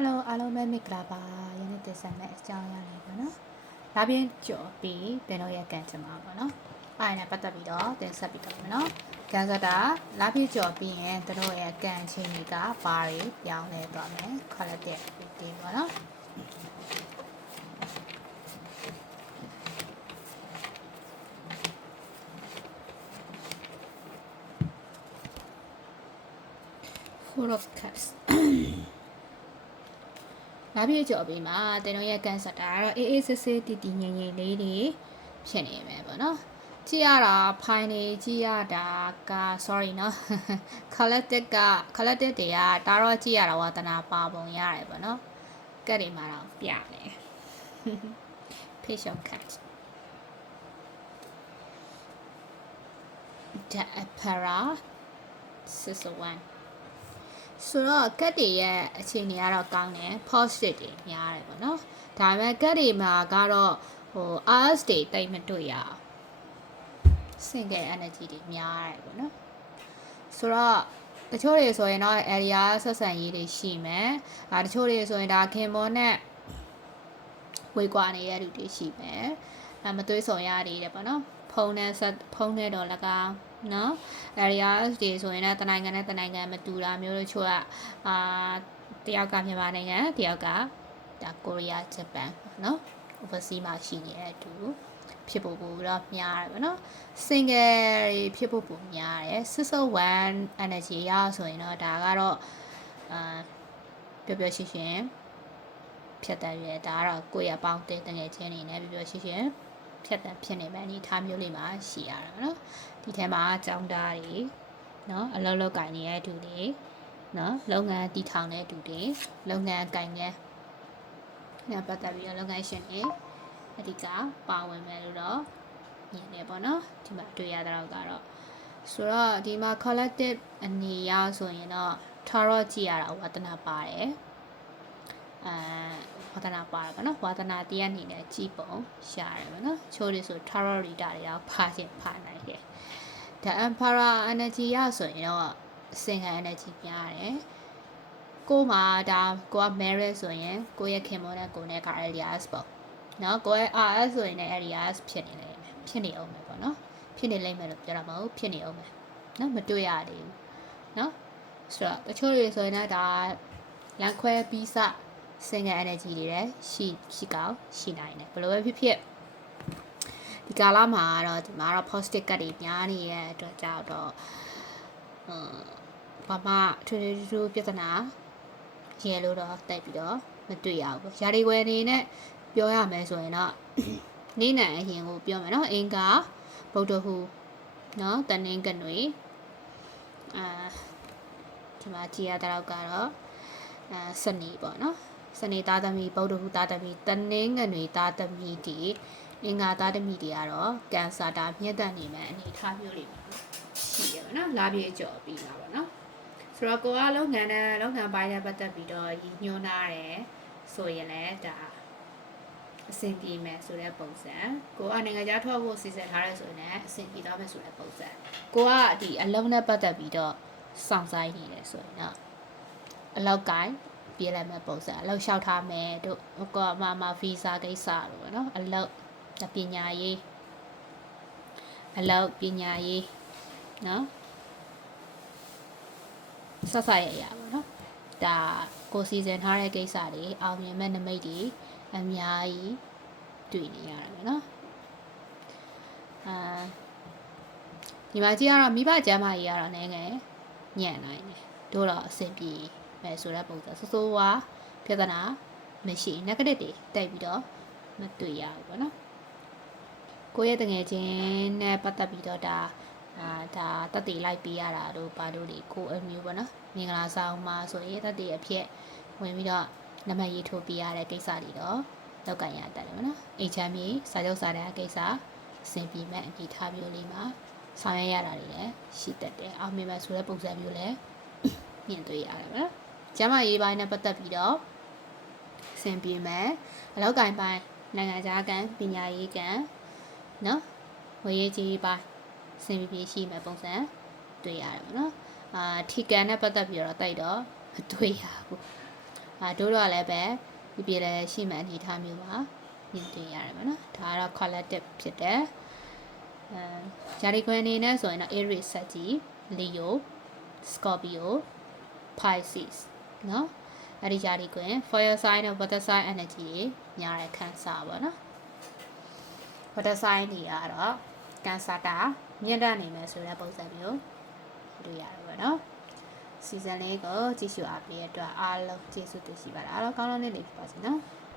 Hello အားလုံးပဲမင်္ဂလာပါယနေ့တင်ဆက်မယ့်အကြောင်းအရာလေးပေါ့နော်။လာပြင်ကြော်ပြီးတင်တော့ရဲ့ကန်ချင်ပါပေါ့နော်။အားရနဲ့ပတ်သက်ပြီးတော့တင်ဆက်ပြီးတော့မယ်နော်။ကန်စတာလာပြင်ကြော်ပြီးရင်တင်တော့ရဲ့ကန်ချင်းကြီးကဘာတွေပြောင်းလဲသွားမယ်။ collected reading ပေါ့နော်။ Four of Cups ဓာပြည့်ကြော်ပြီးမှတင်တို့ရဲ့ကန်ဆာတာကတော့အေးအေးဆေးဆေးတည်တည်ငြိမ်ငြိမ်လေးတွေဖြစ်နေမယ်ပေါ့နော်ကြည့်ရတာဖိုင်နေကြည့်ရတာက sorry နော် collective က collective တွေကဒါတော့ကြည့်ရတာဝါသနာပါပုံရတယ်ပေါ့နော်ကက်တွေမှာတော့ပြတယ် page of cat ဒါ para 61 ဆိုတော့ကတ်တွေရဲ့အခြေအနေကတော့ကောင်းတယ် positive တွေများတယ်ပေါ့နော်ဒါပေမဲ့ကတ်တွေမှာကတော့ဟို RS တွေတိတ်မတွေ့ရအောင် single energy တွေများတယ်ပေါ့နော်ဆိုတော့တချို့တွေဆိုရင်တော့ area ဆက်ဆံရေးတွေရှိမယ်အဲတချို့တွေဆိုရင်ဒါခင်မောနဲ့ဝေကွာနေတဲ့လူတွေရှိမယ်အဲမသွေးဆောင်ရသေးတယ်ပေါ့နော်ဖု န်းနဲ့ဆက်ဖုန်းနဲ့တော့၎င်းနော် area တွေဆိုရင်လည်းတနိုင်ငံနဲ့တနိုင်ငံမတူတာမျိုးတို့ချို့ကအာတယောက်ကမြန်မာနိုင်ငံတယောက်ကဒါကိုရီးယားဂျပန်နော် overseas မှာရှိနေတဲ့အတူဖြစ်ဖို့ပိုတော့များတယ်ဗောနော် single ဖြစ်ဖို့ပိုများတယ်601 energy ရဆိုရင်တော့ဒါကတော့အာပျော်ပျော်ရွှင်ရွှင်ဖြတ်တန်းရဲဒါကတော့ကိုယ့်ရဲ့ပေါင်းတဲ့တငယ်ချင်းနေနဲ့ပျော်ပျော်ရွှင်ရွှင် ဖြတ်တန်းဖြစ်နေမယ်အနေထားမျိုးလေးမှာရှိရတာနော်ဒီထဲမှာចောင်းသားတွေနော်အလုံးလောက်ကင်နေတဲ့သူတွေနော်လုပ်ငန်းတည်ထောင်တဲ့သူတွေလုပ်ငန်းကင်ငန်းညပတ်သက်ပြီးတော့လုပ်ငန်းရှင်တွေအဓိကပါဝင်မယ်လို့တော့မြင်နေပေါ့နော်ဒီမှာတွေ့ရတဲ့တော့ကတော့ဆိုတော့ဒီမှာ collective အနေအရဆိုရင်တော့ tarot ကြည့်ရတာဝါသနာပါတယ် အဲဝါသနာပါတယ်ပေါ့နော်ဝါသနာတရားအနေနဲ့ကြည့်ပုံရှာရတယ်ပေါ့နော်ချိုးတွေဆို tarot reader တွေတော့ဖာခြင်းဖာနိုင်တယ် the emperor energy ရဆိုရင်တော့ single energy များတယ်ကိုမှာဒါကိုက marriage ဆိုရင်ကိုရဲ့ခင်မောနဲ့ကိုနဲ့က alias ပေါ့နော်ကိုရဲ့ RS ဆိုရင်လည်း alias ဖြစ်နေလိမ့်မယ်ဖြစ်နေအောင်မယ်ပေါ့နော်ဖြစ်နေလိမ့်မယ်လို့ပြောတာမဟုတ်ဖြစ်နေအောင်မယ်နော်မတွေ့ရသေးဘူးနော်ဆိုတော့တချို့တွေဆိုရင်လည်းဒါလန်ခွဲပြီးစ single energy တွေလည်းရှိရှိကောင်းရှိနိုင်တယ်ဘယ်လိုပဲဖြစ်ဖြစ်ဒီကာလမှာတော့ဒီမှာတော့ positive ကတ်တွေများနေတဲ့အတွက်ကြောင့်တော့ဟိုဘာမှထူးထူးထူးပြဿနာရဲလို့တော့တိုက်ပြီးတော့မတွေ့ရဘူး။ຢာဒီခွဲအနေနဲ့ပြောရမယ်ဆိုရင်တော့နေနိုင်အရင်ကိုပြောမယ်နော်အင်္ဂါဗုဒ္ဓဟူနော်တနင်္ဂနွေအာဒီမှာကြည်ရတဲ့တော့ကတော့အာစနေပေါ့နော် စနေသားသမီးဗုဒ္ဓဟူသားသမီးတနင်္ဂနွေသားသမီးဒီအင်္ဂါသားသမီးတွေကတော့ကန်ဆာတာမြင့်တက်နေမယ်အနေထားမျိုးတွေပါရှိရပါနော်လာပြေကြော်ပြီးပါပါနော်ဆိုတော့ကိုကလုပ်ငန်းနဲ့လုပ်ငန်းပိုင်းနဲ့ပတ်သက်ပြီးတော့ရည်ညွှန်းထားတယ်ဆိုရင်လည်းဒါအဆင်ပြေမယ်ဆိုတဲ့ပုံစံကိုကနိုင်ငံခြားထွက်ဖို့စီစဉ်ထားရဲဆိုရင်လည်းအဆင်ပြေသွားမယ်ဆိုတဲ့ပုံစံကိုကဒီအလုံးနဲ့ပတ်သက်ပြီးတော့စောင့်ဆိုင်နေတယ်ဆိုရင်တော့အလောက်ကိုင်း ပြေးလိုက်မဲ့ပုံစံအလောက်လျှောက်ထားမယ်တို့ကောမမဗီဇာကိစ္စလို့ပေါ့နော်အလောက်ပညာရေးအလောက်ပညာရေးနော်ဆက်ဆက်ရရပါတော့ဒါကိုစီစဉ်ထားတဲ့ကိစ္စတွေအောင်မြင်မဲ့နမိတ်တွေအများကြီးတွေ့နေရတယ်ပေါ့နော်အာဒီမှာကြည့်ရတော့မိဘကျမ်းမာကြီးကတော့နည်းငယ်ညံ့နိုင်တယ်တို့တော့အဆင်ပြေ မယ်ဆိုတဲ့ပုံစံစိုးစိုးဝါပြဿနာမရှိ negative တွေတိုက်ပြီးတော့မတွေ့ရဘူးပေါ့နော်ကိုယ့်ရဲ့တငယ်ချင်းနဲ့ပတ်သက်ပြီးတော့ဒါအာဒါတက်တည်လိုက်ပေးရတာတို့ဘာတို့တွေကိုအမျိုးပေါ့နော်မင်္ဂလာဆောင်မှာဆိုရင်တက်တည်အဖြစ်ဝင်ပြီးတော့နံပါတ်ရေးထိုးပေးရတဲ့ကိစ္စတွေတော့လောက်ကန်ရတတ်တယ်ပေါ့နော်အိမ်ချမ်းမြေစာချုပ်စာတမ်းကိစ္စအဆင်ပြေမဲ့အနေထားမျိုးလေးမှာဆောင်ရွက်ရတာတွေလည်းရှိတတ်တယ်အောင်မြင်မဲ့ဆိုတဲ့ပုံစံမျိုးလည်းမြင်တွေ့ရတယ်ပေါ့နော် ကျမ်းမာရေးပိုင်းနဲ့ပတ်သက်ပြီးတော့အဆင်ပြေမဲ့အလောက်ကန်ပိုင်းနိုင်ငံခြားကန်ပညာရေးကန်နော်ဝေရေးကြီးပိုင်းအဆင်ပြေရှိမဲ့ပုံစံတွေ့ရတယ်ပေါ့နော်အာထီကန်နဲ့ပတ်သက်ပြီးတော့တိုက်တော့မတွေ့ရဘူးအာတို့တော့လည်းပဲဒီပြေလည်းရှိမှအနေထားမျိုးပါမြင်တွေ့ရတယ်ပေါ့နော်ဒါကတော့ collective ဖြစ်တယ်အဲဂျာရီခွန်အနေနဲ့ဆိုရင်တော့ Aries ဆက်ကြီး Leo Scorpio Pisces နော်အဲ့ဒီဂျာရီခွင် fire sign နဲ့ water sign energy တွေညားတဲ့ခန်းစားပါနော် water sign တွေကတော့ကန်ဆာတာမြင့်တက်နေမယ်ဆိုတဲ့ပုံစံမျိုးတွေ့ရတယ်ပေါ့နော်စီဇန်လေးကိုကြည့်ရှုအားပေးရတဲ့အတွက်အားလုံးကျေးဇူးတင်ရှိပါတယ်အားလုံးကောင်းကောင်းလေးနေပါစေနော်